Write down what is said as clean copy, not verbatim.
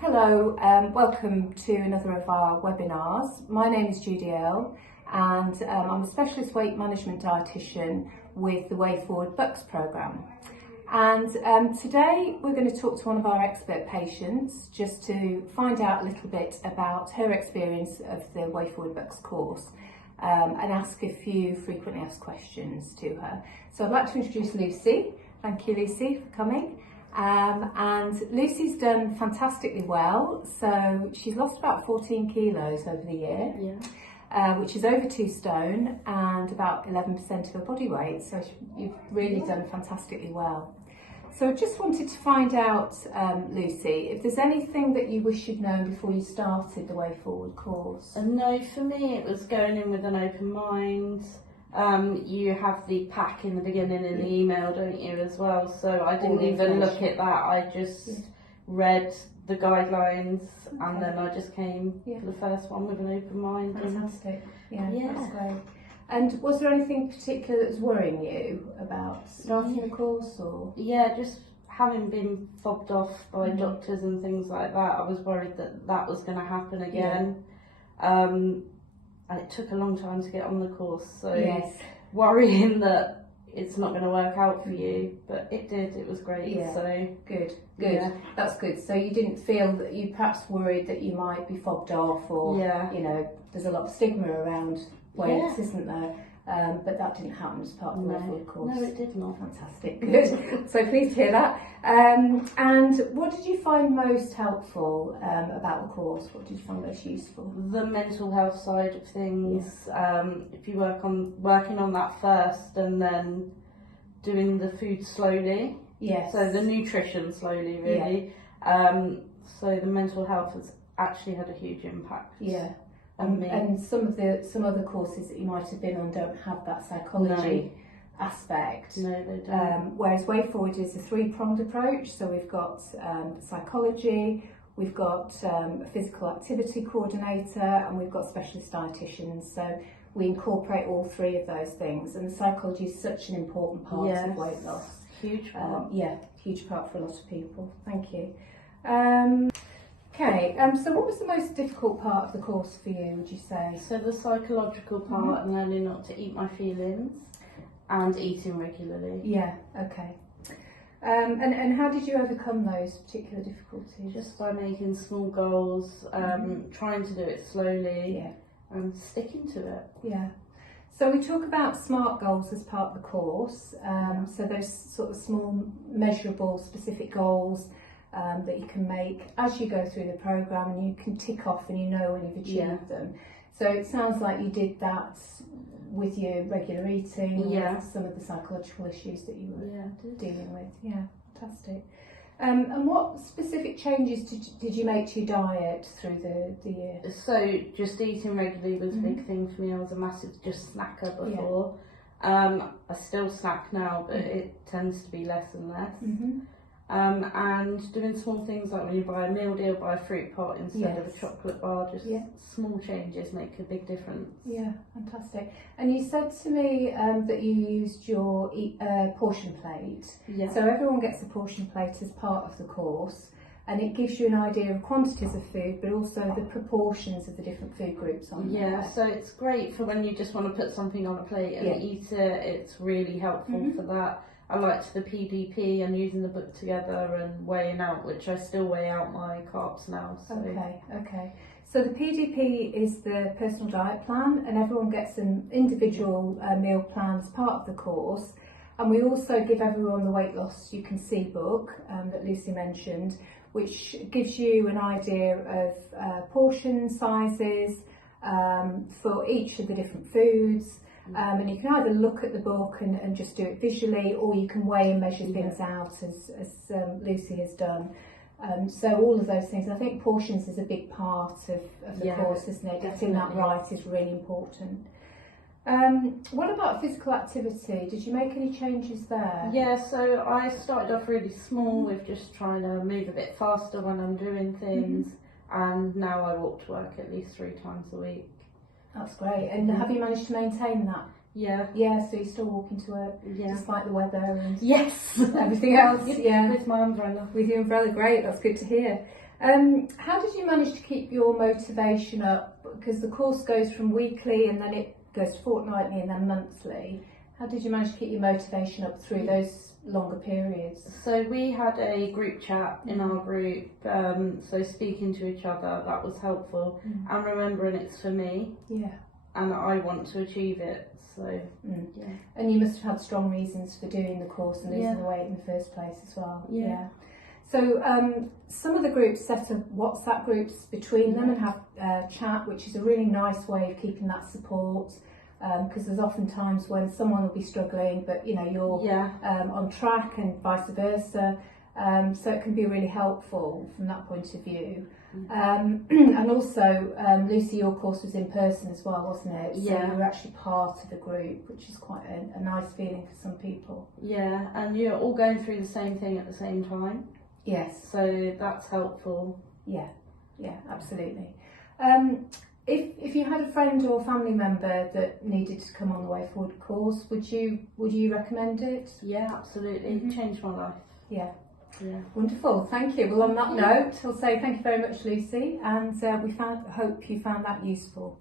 Hello, welcome to another of our webinars. My name is Judi and I'm a specialist weight management dietitian with the Way Forward Bucks programme. And today we're going to talk to one of our expert patients just to find out a little bit about her experience of the Way Forward Bucks course and ask a few frequently asked questions to her. So I'd like to introduce Lucy. Thank you, Lucy, for coming. And Lucy's done fantastically well, so she's lost about 14 kilos over the year, which is over 2 stone and about 11% of her body weight, so you've really done fantastically well. So I just wanted to find out, Lucy, if there's anything that you wish you'd known before you started the Way Forward course. No, for me it was going in with an open mind. You have the pack in the beginning in the email, don't you, as well? So I didn't even look at that. I just read the guidelines and then I just came for the first one with an open mind. Fantastic. Yeah, that's great. And was there anything particular that was worrying you about starting the course, or? Yeah, just having been fobbed off by doctors and things like that, I was worried that that was going to happen again. And it took a long time to get on the course, so worrying that it's not going to work out for you, but it did. It was great. So good. That's good. So you didn't feel that you perhaps worried that you might be fobbed off, or you know, there's a lot of stigma around weights, isn't there? But that didn't happen as part of the Way Forward course. No, it did not. Fantastic, good. So pleased to hear that. And what did you find most helpful about the course? What did you find most useful? The mental health side of things. If you working on that first, and then doing the food slowly. Yes. So the nutrition slowly, really. So the mental health has actually had a huge impact. Yeah. And some other courses that you might have been on don't have that psychology aspect. No, they don't. Whereas Way Forward is a 3-pronged approach. So we've got psychology, we've got a physical activity coordinator, and we've got specialist dietitians. So we incorporate all 3 of those things. And the psychology is such an important part of weight loss. Huge part. Huge part for a lot of people. Thank you. Okay, so what was the most difficult part of the course for you, would you say? So the psychological part, and learning not to eat my feelings and eating regularly. Yeah, okay. And how did you overcome those particular difficulties? Just by making small goals, trying to do it slowly and sticking to it. Yeah. So we talk about SMART goals as part of the course. So those sort of small, measurable, specific goals that you can make as you go through the programme, and you can tick off and you know when you've achieved them. So it sounds like you did that with your regular eating, with some of the psychological issues that you were dealing with. Yeah, fantastic. And what specific changes did you make to your diet through the year? So just eating regularly was a big thing for me. I was a massive snacker before. I still snack now, but it tends to be less and less. And doing small things like when you buy a meal deal, buy a fruit pot instead of a chocolate bar. Just small changes make a big difference. Yeah, fantastic. And you said to me that you used your portion plate. Yeah. So everyone gets a portion plate as part of the course, and it gives you an idea of quantities of food, but also the proportions of the different food groups on there. Yeah, so it's great for when you just want to put something on a plate and eat it. It's really helpful for that. I liked the PDP and using the book together and weighing out, which I still weigh out my carbs now. So. Okay. So the PDP is the personal diet plan, and everyone gets an individual meal plan as part of the course. And we also give everyone the Weight Loss You Can See book that Lucy mentioned, which gives you an idea of portion sizes for each of the different foods. And you can either look at the book and just do it visually, or you can weigh and measure things out as Lucy has done. So all of those things. I think portions is a big part of the course, isn't it? Getting that right is really important. What about physical activity? Did you make any changes there? Yeah, so I started off really small with just trying to move a bit faster when I'm doing things, and now I walk to work at least 3 times a week. That's great. And have you managed to maintain that? Yeah. Yeah, so you're still walking to work despite the weather and everything else? Yeah. With my umbrella. With your umbrella, great, that's good to hear. How did you manage to keep your motivation up? Because the course goes from weekly and then it goes fortnightly and then monthly. How did you manage to keep your motivation up through those longer periods? So we had a group chat in our group, so speaking to each other, that was helpful, and remembering it's for me, and I want to achieve it. So yeah. And you must have had strong reasons for doing the course and losing the weight in the first place as well. So some of the groups set up WhatsApp groups between them and have chat, which is a really nice way of keeping that support. Because there's often times when someone will be struggling, but you know you're on track and vice versa. So it can be really helpful from that point of view. And also, Lucy, your course was in person as well, wasn't it? So you were actually part of the group, which is quite a nice feeling for some people. Yeah, and you're all going through the same thing at the same time. Yes. So that's helpful. Yeah, absolutely. If you had a friend or family member that needed to come on the Way Forward course, would you recommend it? Yeah, absolutely. It changed my life. Yeah. Wonderful. Thank you. Well, on that note, I'll say thank you very much, Lucy, and hope you found that useful.